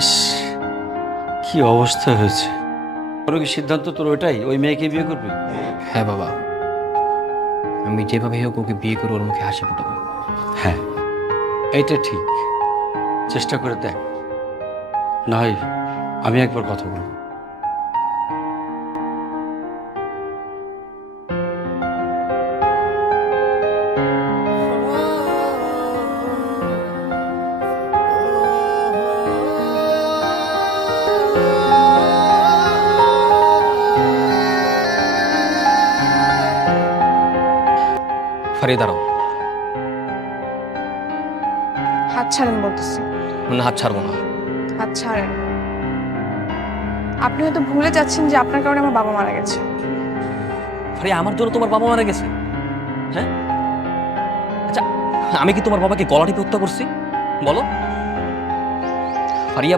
ইস, কি অবস্থা হয়েছে। তোর কি সিদ্ধান্ত তোর ওইটাই, ওই মেয়েকে বিয়ে করবি? হ্যাঁ বাবা, আমি যেভাবে হোক ওকে বিয়ে করে ওর মুখে হাসি ফোটাবো। হ্যাঁ, এইটা ঠিক। চেষ্টা করে দেখ, না হয় আমি একবার কথা বলবো। ফারিয়া দাঁড়াও। হাত ছাড়েন বলতেছি। মানে হাত ছাড়বো না। হাত ছাড়েন। আপনি হয়তো ভুলে যাচ্ছেন যে আপনার কারণে আমার বাবা মারা গেছে। ফারিয়া, আমার জন্য তোমার বাবা মারা গেছে? হ্যাঁ, আচ্ছা, আমি কি তোমার বাবাকে গলা টিপে হত্যা করছি? বলো। ফারিয়া,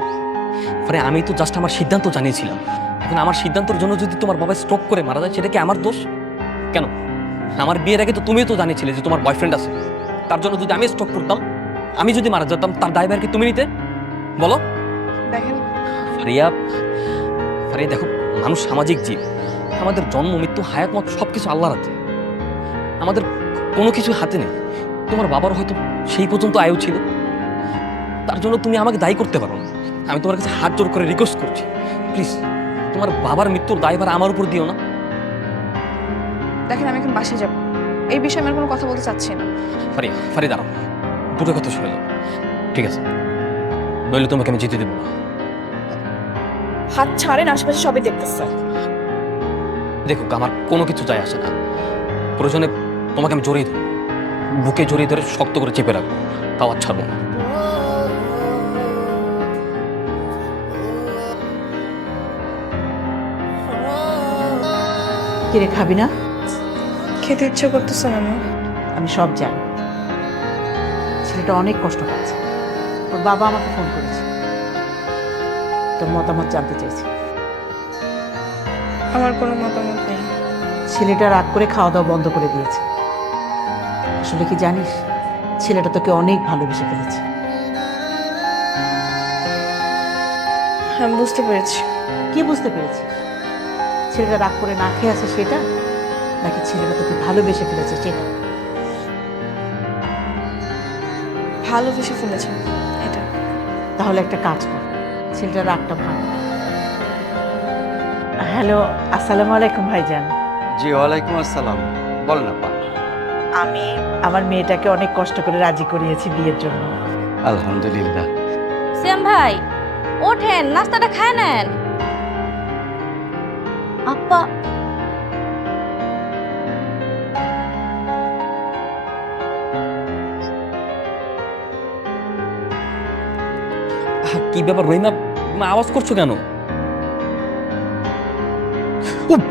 ফারিয়া, আমি তো জাস্ট আমার সিদ্ধান্ত জানিয়েছিলাম। এখন আমার সিদ্ধান্তের জন্য যদি তোমার বাবা স্ট্রোক করে মারা যায়, সেটা কি আমার দোষ? কেন? আমার বিয়ের আগে তো তুমিও তো জানিয়েছিলে যে তোমার বয়ফ্রেন্ড আছে। তার জন্য যদি আমি স্ট্রোক করতাম, আমি যদি মারা যেতাম, তার দায়ভার কি তুমি নিতে? বলো। দেখেন, ফারিয়া, ফারিয়া দেখো, মানুষ সামাজিক জীব। আমাদের জন্ম, মৃত্যু, হায়াত, মত সবকিছু আল্লাহর হাতে। আমাদের কোনো কিছু হাতে নেই। তোমার বাবার হয়তো সেই পর্যন্ত আয়ু ছিল, তার জন্য তুমি আমাকে দায়ী করতে পারো না। আমি তোমার কাছে হাত জোর করে রিকোয়েস্ট করছি, প্লিজ তোমার বাবার মৃত্যুর দায়ভার আমার উপর দিও না। দেখেন, আমি এখন বাসে যাব। এই বিষয়ে আমি আর কোনো কথা বলতে চাচ্ছি না। ফারিয়া, ফারিয়া দাঁড়াও, দুটো কথা শুনে যাও। ঠিক আছে, নইলে তোমাকে আমি যেতে দেবো না। হাত ছাড়েন, আশেপাশে সবাই দেখতেছে। দেখো, আমার কোনো কিছু যায় আসে না। প্রয়োজনে তোমাকে আমি জড়িয়ে ধরবো, বুকে জড়িয়ে ধরে শক্ত করে চেপে রাখবো, তাও আর ছাড়বো না। কিরে, খাবি না? খেতে ইচ্ছে করতেছে না মা। আমি সব জানি। ছেলেটা অনেক কষ্ট পাচ্ছে। ওর বাবা আমাকে ফোন করেছে, তোর মতামত জানতে চাইছে। আমার কোনো মতামত নেই। ছেলেটা রাগ করে খাওয়া দাওয়া বন্ধ করে দিয়েছে। আসলে কি জানিস, ছেলেটা তোকে অনেক ভালোবেসে ফেলেছে। আমি বুঝতে পেরেছি। কি বুঝতে পেরেছিস? ছেলেটা রাগ করে না খেয়ে আছে সেটা, নাকি ছেলেটা তোকে ভালোবেসে ফেলেছে সেটা? ভালোবেসে ফেলেছে এটা। তাহলে একটা কাজ কর, ছেলেটার রাগটা ভাঙ। হ্যালো, আসসালামু আলাইকুম ভাইজান। জি, ওয়ালাইকুম আসসালাম। বলেন আপা। আমি আমার মেয়েটাকে অনেক কষ্ট করে রাজি করিয়েছি বিয়ের জন্য। আলহামদুলিল্লাহ। শ্যাম ভাই, ওঠেন, নাস্তাটা খায় নেন। আপা, কি ব্যাপার রহিমা, তুমি আওয়াজ করছো কেন? উফ!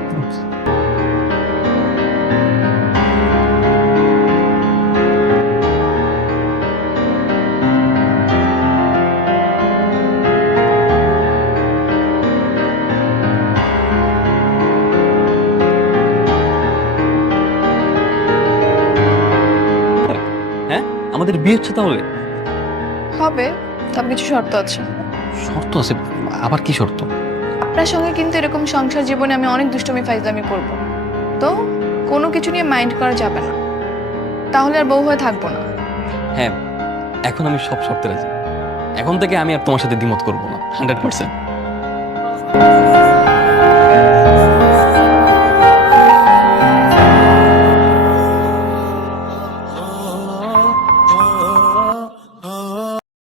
হ্যাঁ, আমাদের বিয়ে হচ্ছে তাহলে? হবে, তবে কিছু শর্ত আছে। শর্ত আছে? আবার কি শর্ত? আপনার সঙ্গে কিন্তু এরকম সংসার জীবনে আমি অনেক দুষ্টমি ফাইজলামি করব, তো কোনো কিছু নিয়ে মাইন্ড করা যাবে না, তাহলে আর বউ হয়ে থাকবো না। হ্যাঁ, এখন আমি সব শর্তে রাজি। এখন থেকে আমি আর তোমার সাথে দ্বিমত করবো না, 100%।